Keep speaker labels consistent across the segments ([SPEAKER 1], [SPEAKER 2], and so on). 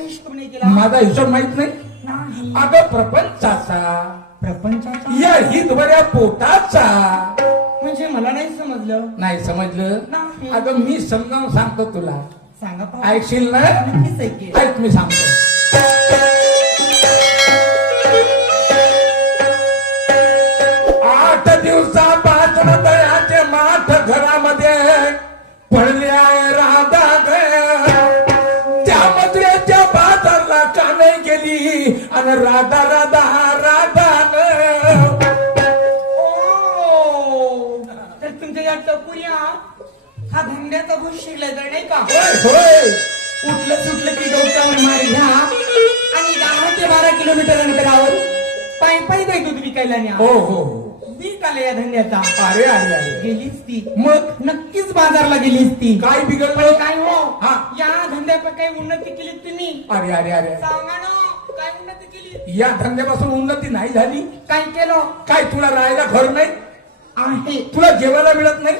[SPEAKER 1] हिशोब नाही केला.
[SPEAKER 2] माझा हिशोब माहीत नाही? अगं प्रपंचाचा.
[SPEAKER 1] प्रपंचाचा?
[SPEAKER 2] या हितभऱ्या पोटाचा.
[SPEAKER 1] म्हणजे मला नाही समजलं.
[SPEAKER 2] नाही समजलं. अगं मी समजावून सांगतो तुला.
[SPEAKER 1] सांगा.
[SPEAKER 2] ऐकशील ना. ऐक मी सांगतो. आठ दिवसापासून दयाचे माठ घरामध्ये पडले आहे. आणि राधा राधा राधा
[SPEAKER 1] ओ, तर तुमच्या या टपुऱ्या हा धंद्याचा तर नाही का?
[SPEAKER 2] होय
[SPEAKER 1] उठलं सुटलं की डोक्यावर मार घ्या. आणि दहा ते बारा किलोमीटर अंतरावर पायी पायी जायत होती विकायला न्या.
[SPEAKER 2] हो हो हो.
[SPEAKER 1] वीक आले या धंद्याचा.
[SPEAKER 2] अरे अरे अरे.
[SPEAKER 1] गेलीच ती.
[SPEAKER 2] मग?
[SPEAKER 1] नक्कीच बाजारला गेलीच ती.
[SPEAKER 2] काय बिघडलं?
[SPEAKER 1] काय हो?
[SPEAKER 2] हा.
[SPEAKER 1] या धंद्यात काही उन्नती केली तुम्ही?
[SPEAKER 2] अरे अरे अरे.
[SPEAKER 1] सांगा ना. काय उन्नती केली?
[SPEAKER 2] या धंद्यापासून उन्नती नाही झाली.
[SPEAKER 1] काय केलं?
[SPEAKER 2] काय तुला राहायला घर नाही?
[SPEAKER 1] आहे.
[SPEAKER 2] तुला जेवायला मिळत नाही?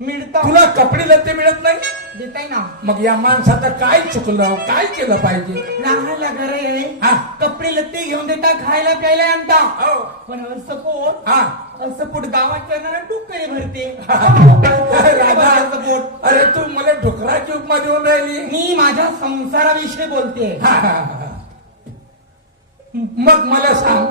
[SPEAKER 1] मिळतं.
[SPEAKER 2] तुला कपडे लत्ते मिळत नाही?
[SPEAKER 1] देताय ना.
[SPEAKER 2] मग या माणसाचं काय चुकलं? काय केलं पाहिजे?
[SPEAKER 1] राहायला घर आहे.
[SPEAKER 2] हा.
[SPEAKER 1] कपडे लत्ते घेऊन देता खायला प्यायला आणता.
[SPEAKER 2] हो.
[SPEAKER 1] पण असं पोट
[SPEAKER 2] हा.
[SPEAKER 1] असं पोट गावात करणारा डुक्करे भरते.
[SPEAKER 2] राधा,
[SPEAKER 1] असं पोट
[SPEAKER 2] अरे तू मला डुकराची उपमा देऊन राहिली.
[SPEAKER 1] मी माझ्या संसाराविषयी बोलते.
[SPEAKER 2] हा, हा, हा. मग मला सांग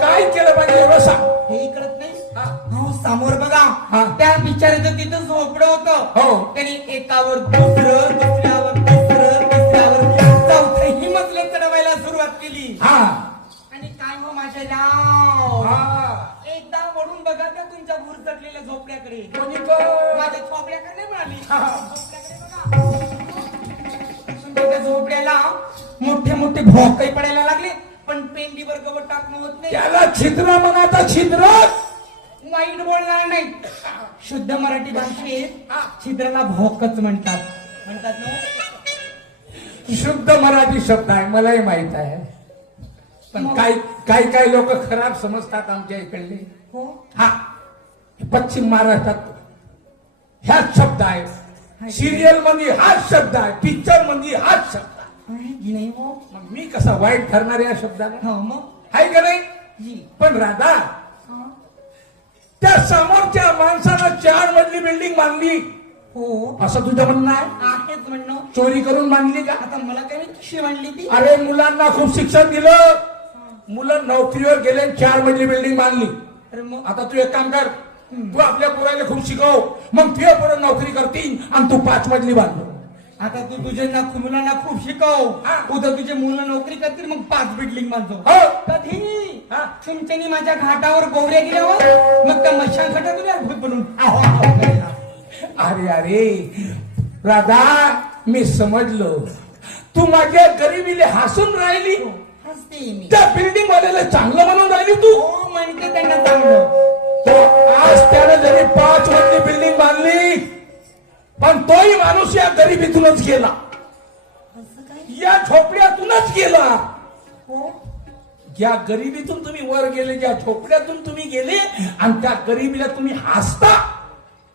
[SPEAKER 2] काय केलं पाहिजे एवढं सांग
[SPEAKER 1] हे कळत नाही
[SPEAKER 2] हा.
[SPEAKER 1] हो समोर बघा
[SPEAKER 2] हा.
[SPEAKER 1] त्या बिचाऱ्याचं तिथं झोपडं होतं
[SPEAKER 2] हो.
[SPEAKER 1] त्यांनी एकावर दुसरं दुसऱ्यावर तिसरं तिसऱ्यावर चौथंही मजलं चढवायला सुरुवात केली
[SPEAKER 2] हा
[SPEAKER 1] आणि काय मग माझ्या
[SPEAKER 2] हा.
[SPEAKER 1] एकदा वळून बघा त्या तुमच्या भूर चढलेल्या झोपड्याकडे माझ्या झोपड्याकडे म्हणाली
[SPEAKER 2] हा.
[SPEAKER 1] झोपड्याकडे बघा. झोपड्याला मोठे मोठे भोकही पडायला लागले पण पेंडीवर गवत टाकणं होत नाही.
[SPEAKER 2] त्याला छिद्र म्हणाता छिद्र.
[SPEAKER 1] वाईट बोलणार नाही. शुद्ध मराठी भाषेत छिद्राला भोकच म्हणतात. म्हणतात ना
[SPEAKER 2] शुद्ध मराठी शब्द आहे मलाही माहीत आहे. पण? काही काही काही लोक खराब समजतात आमच्या इकडले.
[SPEAKER 1] हो?
[SPEAKER 2] हा. पश्चिम महाराष्ट्रात ह्याच शब्द आहे. सिरियलमध्ये हाच शब्द आहे पिक्चरमध्ये हाच शब्द
[SPEAKER 1] नाही हो
[SPEAKER 2] मग मी कसा वाईट ठरणार या शब्दाला?
[SPEAKER 1] हो मग?
[SPEAKER 2] आहे का नाही?
[SPEAKER 1] जी.
[SPEAKER 2] पण राधा
[SPEAKER 1] हा.
[SPEAKER 2] त्या समोरच्या माणसानं चार मजली बिल्डिंग बांधली.
[SPEAKER 1] हो.
[SPEAKER 2] असं तुझं म्हणणं आहे?
[SPEAKER 1] आहेच म्हणणं.
[SPEAKER 2] चोरी करून बांधली का?
[SPEAKER 1] आता मला काय कशी म्हणली ती.
[SPEAKER 2] अरे मुलांना खूप शिक्षण दिलं. मुलं नोकरीवर गेले चार मजली बिल्डिंग बांधली.
[SPEAKER 1] तर मग?
[SPEAKER 2] आता तू एक काम कर. तू आपल्या पोराला खूप शिकव. मग तुझ्या पोरं नोकरी करतील आणि तू पाच मजली बांधलो
[SPEAKER 1] आता तू तुझ्या ना मुलांना खूप शिकव.
[SPEAKER 2] हा.
[SPEAKER 1] उद्या तुझे मुलं नोकरी करतील मग पाच बिल्डिंग बांधतो.
[SPEAKER 2] हो.
[SPEAKER 1] कधी
[SPEAKER 2] हा.
[SPEAKER 1] तुमच्यानी माझ्या घाटावर गोवऱ्या गेल्यावर मग त्या मशान घाटातून यार भूत बनून आहो, आहो करायला.
[SPEAKER 2] अरे अरे. राधा मी समजलो. तू माझ्या गरिबीले हसून राहिली.
[SPEAKER 1] हसते मी.
[SPEAKER 2] त्या बिल्डिंग वाल्याला चांगलं म्हणून राहिली तू.
[SPEAKER 1] हो म्हणते त्यांना चांगलं.
[SPEAKER 2] तो आज त्याने जरी पाच मजली बिल्डिंग बांधली पण तोही माणूस या गरिबीतूनच गेला. या झोपड्यातूनच गेला.
[SPEAKER 1] हो?
[SPEAKER 2] ज्या गरिबीतून तुम्ही वर गेले ज्या झोपड्यातून तुम्ही गेले आणि त्या गरिबीला तुम्ही हसता.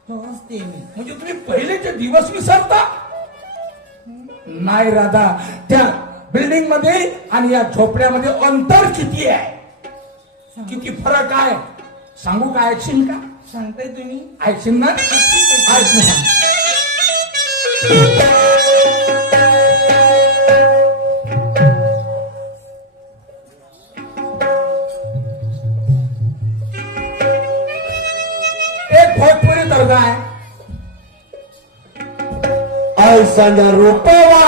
[SPEAKER 2] म्हणजे तुम्ही पहिलेचे दिवस विसरता. नाही राधा त्या बिल्डिंगमध्ये आणि या झोपड्यामध्ये अंतर किती आहे? किती फरक आहे? सांगू का ऐकशील का?
[SPEAKER 1] सांगताय तुम्ही.
[SPEAKER 2] ऐकशील ना? ऐक ना एक भोजपुरी
[SPEAKER 3] रूपवा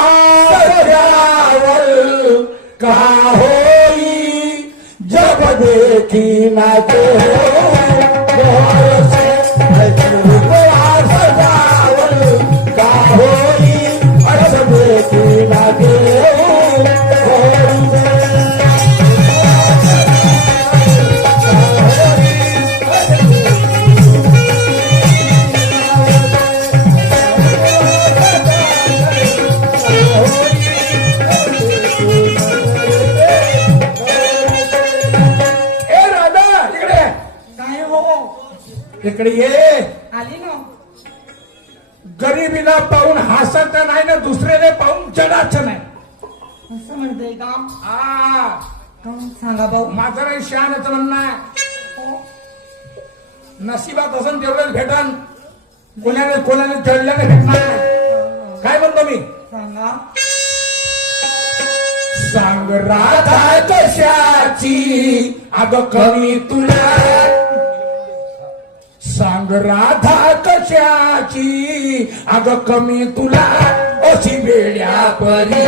[SPEAKER 3] कहा होई? जब देखी
[SPEAKER 1] ना तो भाऊ
[SPEAKER 2] माझं नाही शहाण्याचं म्हणणं आहे. नशिबात असन तेवढंच भेटन कोणाने कोणाने चढल्याने भेटणार काय म्हणतो मी?
[SPEAKER 1] सांगा.
[SPEAKER 2] सांग राधा कशाची? अग कमी तुला. सांग राधा कशाची? अग कमी तुला. अशी वेड्या परी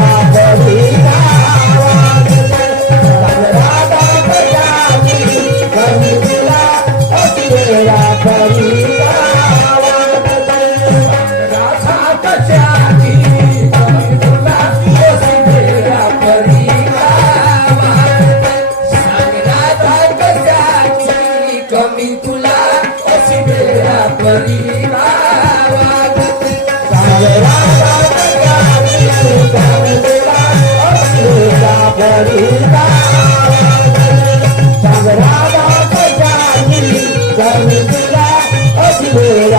[SPEAKER 2] सोशील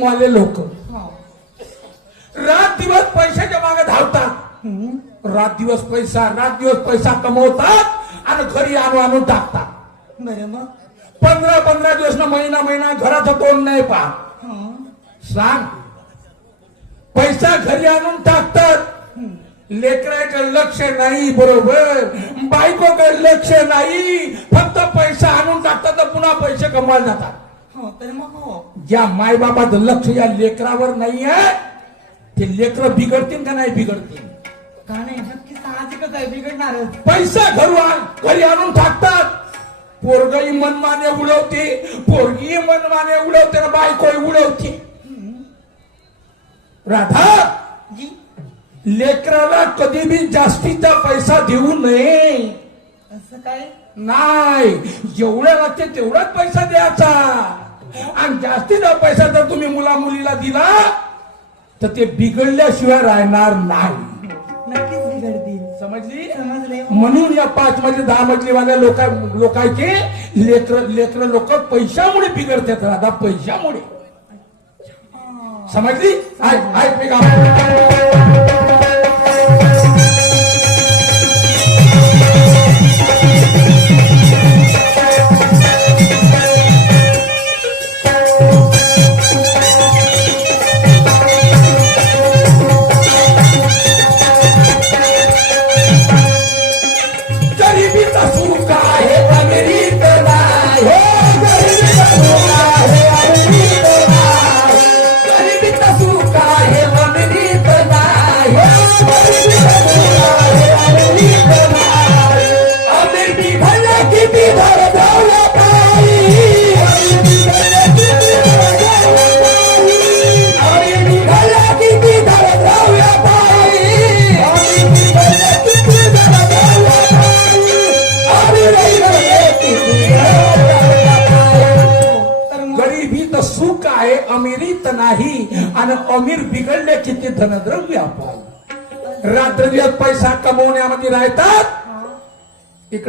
[SPEAKER 2] बिल्डिंग वाले लोक.
[SPEAKER 1] हो.
[SPEAKER 2] रात दिवस पैशाच्या मागे धावतात. रात दिवस पैसा रात दिवस पैसा कमवतात आणि घरी आणून आणून टाकतात.
[SPEAKER 1] मग.
[SPEAKER 2] पंधरा पंधरा दिवस ना महिना महिना घराचं तोंड नाही पा
[SPEAKER 1] हं.
[SPEAKER 2] सांग. पैसा घरी आणून टाकतात. लेकराकडे लक्ष नाही बरोबर. बायकोकडे लक्ष नाही. फक्त पैसा आणून टाकतात तर पुन्हा पैसे कमवायला जातात.
[SPEAKER 1] हो तर मग हो.
[SPEAKER 2] ज्या मायबापाचं लक्ष या लेकरावर नाही आहे ते लेकर बिघडतील का नाही बिघडतील?
[SPEAKER 1] का नाही? नक्की साहजिकच आहे बिघडणारच.
[SPEAKER 2] पैसा घरू आण घरी आणून टाकतात. पोरगही मनमाने उडवते पोरगी मनमाने उडवते ना बायकोही उडवते. राधा
[SPEAKER 1] जी.
[SPEAKER 2] लेकराला कधी बी जास्तीचा पैसा देऊ नये.
[SPEAKER 1] असं काय?
[SPEAKER 2] नाही जेवढा लागते तेवढाच पैसा द्यायचा. आणि जास्तीचा पैसा जर तुम्ही मुला मुलीला दिला तर ते बिघडल्याशिवाय राहणार नाही.
[SPEAKER 1] नक्कीच बिघडतील.
[SPEAKER 2] समजली?
[SPEAKER 1] समजले
[SPEAKER 2] म्हणून या पाच मजली दहा वाल्या लोका लोकांचे लेकर लेकर लोक पैशामुळे बिघडतात राधा पैशामुळे. समजली? ऐक ऐक मी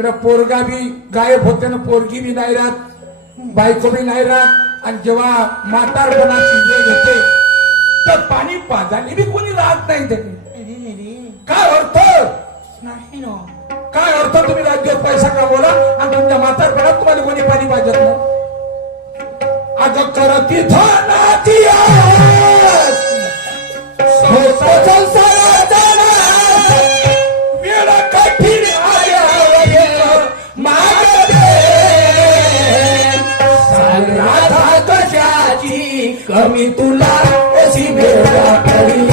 [SPEAKER 2] इकडं पोरगा बी गायब होते ना पोरगी बी नाही राहत बायको बी नाही राहत आणि जेव्हा म्हातारपणाची वेळ येते तर पाणी पाजाने बी कोणी राहत नाही त्यांनी. काय अर्थ?
[SPEAKER 1] नाही
[SPEAKER 2] काय अर्थ तुम्ही राज्यात पैसा कमवला आणि तुमच्या म्हातारपणात तुम्हाला कोणी पाणी पाजत नाही? अगं करती धनाची
[SPEAKER 3] कमी तुला अशी वेळा करी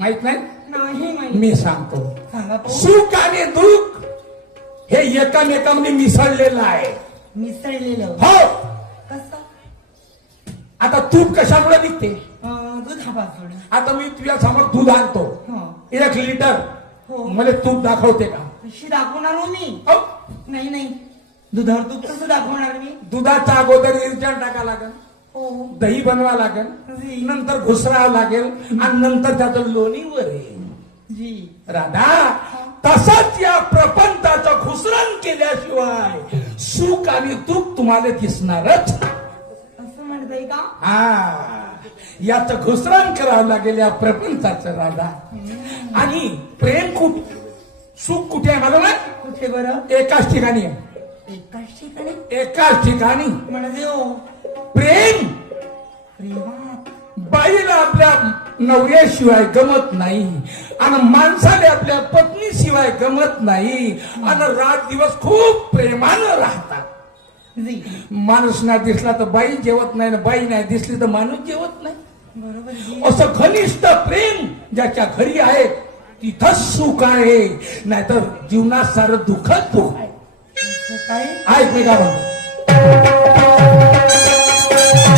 [SPEAKER 1] माहीत
[SPEAKER 2] नाही? मी सांगतो. सुख आणि दुःख हे एकामेकामध्ये मिसळलेलं आहे.
[SPEAKER 1] मिसळलेलं.
[SPEAKER 2] हो.
[SPEAKER 1] कसं?
[SPEAKER 2] आता तूप कशामुळे निघते? आता मी तुझ्या समोर दूध आणतो.
[SPEAKER 1] हो.
[SPEAKER 2] एक लिटर.
[SPEAKER 1] हो.
[SPEAKER 2] मला तूप दाखवते का?
[SPEAKER 1] दाखवणार हो मी.
[SPEAKER 2] हो.
[SPEAKER 1] नाही नाही. दुधावर तूप कसं दाखवणार मी?
[SPEAKER 2] दुधाचा अगोदर इरजण टाका लागेल. दही बनवा लागेल. नंतर घुसरावं लागेल आणि नंतर त्याचं लोणीवर येईल राधा तसाच या प्रपंचाचं घुसरण केल्याशिवाय सुख आणि दुःख तुम्हाला दिसणारच.
[SPEAKER 1] असं म्हणताय का?
[SPEAKER 2] हा. याच घुसरण करावं लागेल या प्रपंचाचं राधा. आणि प्रेम कुठ? सुख कुठे आहे मला माहीत?
[SPEAKER 1] कुठे बरं?
[SPEAKER 2] एकाच ठिकाणी
[SPEAKER 1] एकाच ठिकाणी?
[SPEAKER 2] एकाच ठिकाणी.
[SPEAKER 1] म्हणजे हो.
[SPEAKER 2] प्रेम?
[SPEAKER 1] प्रेमात
[SPEAKER 2] बाईला आपल्या नवऱ्याशिवाय गमत नाही. आणि माणसाला आपल्या पत्नीशिवाय गमत नाही. आणि रात दिवस खूप प्रेमानं राहतात. माणूस नाही दिसला तर बाई जेवत नाही ना बाई नाही दिसली तर माणूस जेवत नाही.
[SPEAKER 1] बरोबर
[SPEAKER 2] असं घनिष्ठ प्रेम ज्याच्या घरी आहे तिथंच सुख आहे. नाहीतर जीवनात सारं दुःखच दुःख आहे. ऐक मी का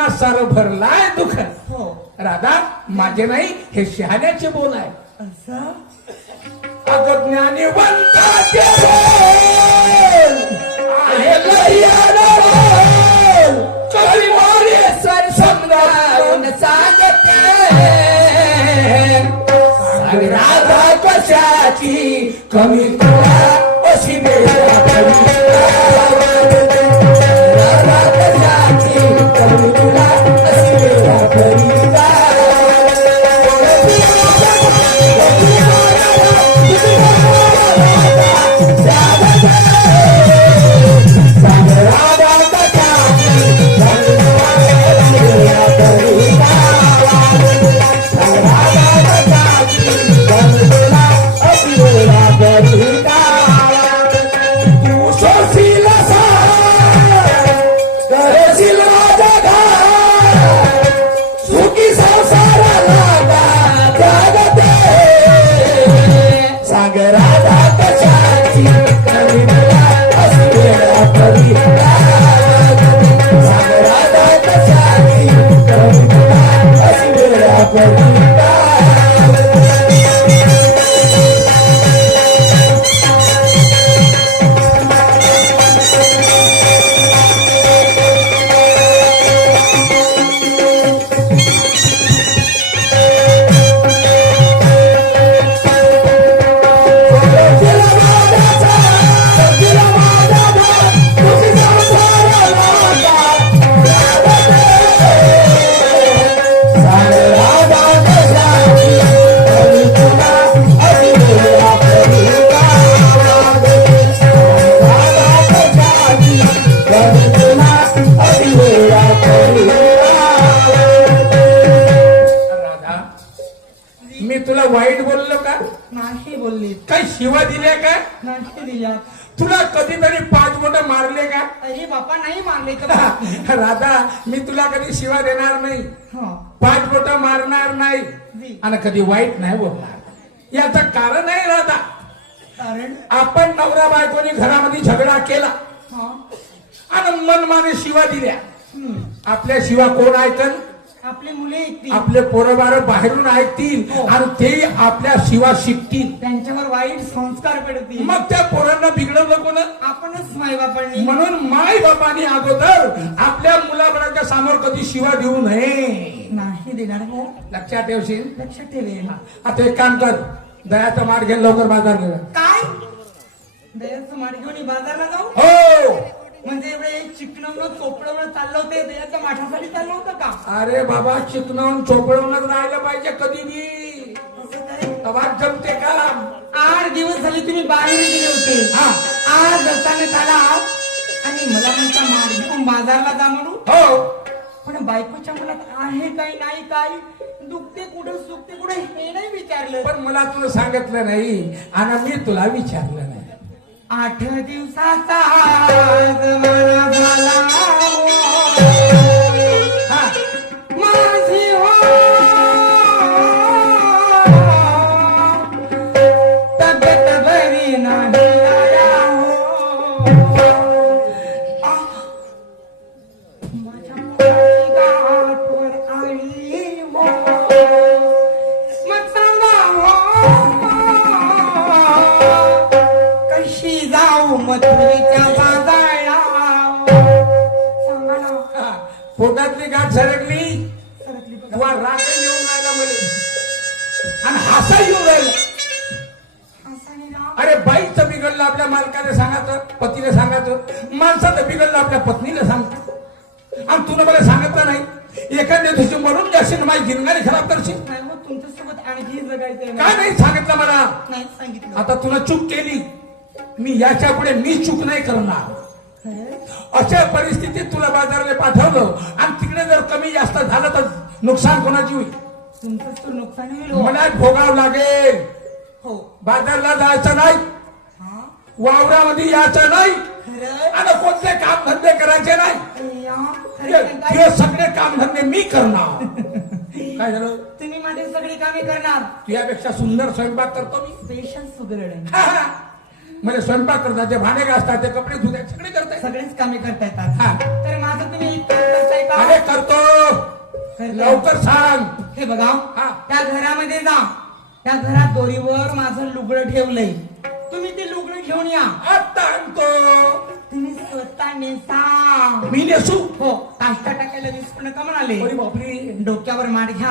[SPEAKER 3] तर जीवनात
[SPEAKER 2] सारं भरलाय दुःख.
[SPEAKER 1] हो.
[SPEAKER 2] राधा माझे नाही हे शहाण्याचे बोल आहे. अगं ज्ञानीवंताचे
[SPEAKER 3] राधा कशाची कमी तुला अशी वेळा Yeah. 我
[SPEAKER 2] 不 मी तुला कधी शिवा देणार नाही.
[SPEAKER 1] हा.
[SPEAKER 2] पाच बोट मारणार नाही. आणि कधी वाईट नाही बोलणार. याचं कारण आहे राधा.
[SPEAKER 1] कारण?
[SPEAKER 2] आपण नवरा बायकोनी घरामध्ये झगडा केला.
[SPEAKER 1] हा.
[SPEAKER 2] आणि मनमाने शिवा दिल्या. आपल्या शिवा कोण ऐकन
[SPEAKER 1] आपली मुले ऐकतील.
[SPEAKER 2] आपले पोरबार बाहेरून ऐकतील
[SPEAKER 1] हो.
[SPEAKER 2] आणि ते आपल्या शिवा शिकतील.
[SPEAKER 1] त्यांच्यावर वाईट संस्कार पडतील.
[SPEAKER 2] मग त्या पोरांना बिघडवलं कोण?
[SPEAKER 1] आपणच माई बापांनी
[SPEAKER 2] म्हणून माय बापानी अगोदर आपल्या मुलाबाळाच्या समोर कधी शिवा देऊ नये.
[SPEAKER 1] नाही देणार हो.
[SPEAKER 2] लक्षात ठेवशील?
[SPEAKER 1] लक्षात ठेवेल
[SPEAKER 2] आता एक काम कर. दयाचा मार घे लवकर बाजार घे
[SPEAKER 1] काय? दयाचं माठ घेऊन बाजारला जाऊ?
[SPEAKER 2] हो.
[SPEAKER 1] म्हणजे एवढे चिकणवणं चोपडवणं चाललं होते दयाच्या माठासाठी चाललं होतं का?
[SPEAKER 2] अरे बाबा चिकनावून चोपडवूनच राहिलं पाहिजे कधी बी.
[SPEAKER 1] असं काय?
[SPEAKER 2] जमते का?
[SPEAKER 1] आठ दिवस झाले तुम्ही बाहेर गेले होते.
[SPEAKER 2] हा.
[SPEAKER 1] आज अचानक आला आणि मला म्हणता मार घेऊन बाजारला जा म्हणून.
[SPEAKER 2] हो.
[SPEAKER 1] पण बायकोच्या मनात आहे काही नाही काय दुखते कुठं सुखते कुठं हे नाही विचारलं.
[SPEAKER 2] पण मला तुला सांगितलं नाही आणि मी तुला विचारलं नाही.
[SPEAKER 1] आठ दिवसाचा
[SPEAKER 2] मला झाला सांगायचं पतीने सांगायचं. माणसाचं बिघडलं आपल्या पत्नीला सांगतो. आणि तुला मला सांगितलं नाही. एखाद्या दिवशी म्हणून जाशील माझी जिंगाने खराब करशील.
[SPEAKER 1] नाही हो तुमच्यासोबत आणखी जगायचंय
[SPEAKER 2] काय नाही सांगितलं मला.
[SPEAKER 1] नाही सांगितलं.
[SPEAKER 2] आता तुला चूक केली. मी याच्यापुढे मी चूक नाही करणार? अशा परिस्थितीत तुला बाजाराला पाठवलं. आणि तिकडे जर कमी जास्त झालं तर नुकसान कोणाची होईल?
[SPEAKER 1] तुमचंच तर नुकसान होईल.
[SPEAKER 2] मला भोगावं लागेल.
[SPEAKER 1] हो.
[SPEAKER 2] बाजारला जायचं नाही. वावरामध्ये यायचं नाही. आणि कोणते काम धंदे करायचे नाही. हे सगळे काम धंदे मी करणार. काय झालं?
[SPEAKER 1] तुम्ही माझी सगळी कामे करणार.
[SPEAKER 2] तुझ्यापेक्षा सुंदर स्वयंपाक करतो मी.
[SPEAKER 1] स्पेशल सुगरण.
[SPEAKER 2] म्हणजे स्वयंपाक करतात ते भांडे घासतात ते कपडे धुतात सगळे करतात
[SPEAKER 1] सगळेच कामे करता येतात.
[SPEAKER 2] हा.
[SPEAKER 1] तर माझं तुम्ही
[SPEAKER 2] अरे करतो? लवकर सांग.
[SPEAKER 1] हे बघा
[SPEAKER 2] हा.
[SPEAKER 1] त्या घरामध्ये जा. त्या घरात दोरीवर माझं लुगडं ठेवलंय. तुम्ही ते लुगडं घेऊन या.
[SPEAKER 2] आता आणतो.
[SPEAKER 1] तुम्ही स्वतः नेसा.
[SPEAKER 2] मी नेसू?
[SPEAKER 1] हो काष्टा टाकायला विसरू नका म्हणाले.
[SPEAKER 2] अरे बापरे.
[SPEAKER 1] डोक्यावर माठ घ्या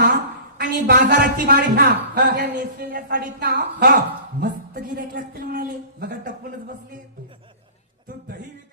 [SPEAKER 1] आणि बाजाराची माठ घ्या.
[SPEAKER 2] हा.
[SPEAKER 1] त्या नेसलेल्या साडीत ना
[SPEAKER 2] हा.
[SPEAKER 1] मस्त गिरायक लागतील म्हणाले. बघा टपूनच बसले.
[SPEAKER 2] तू दही विक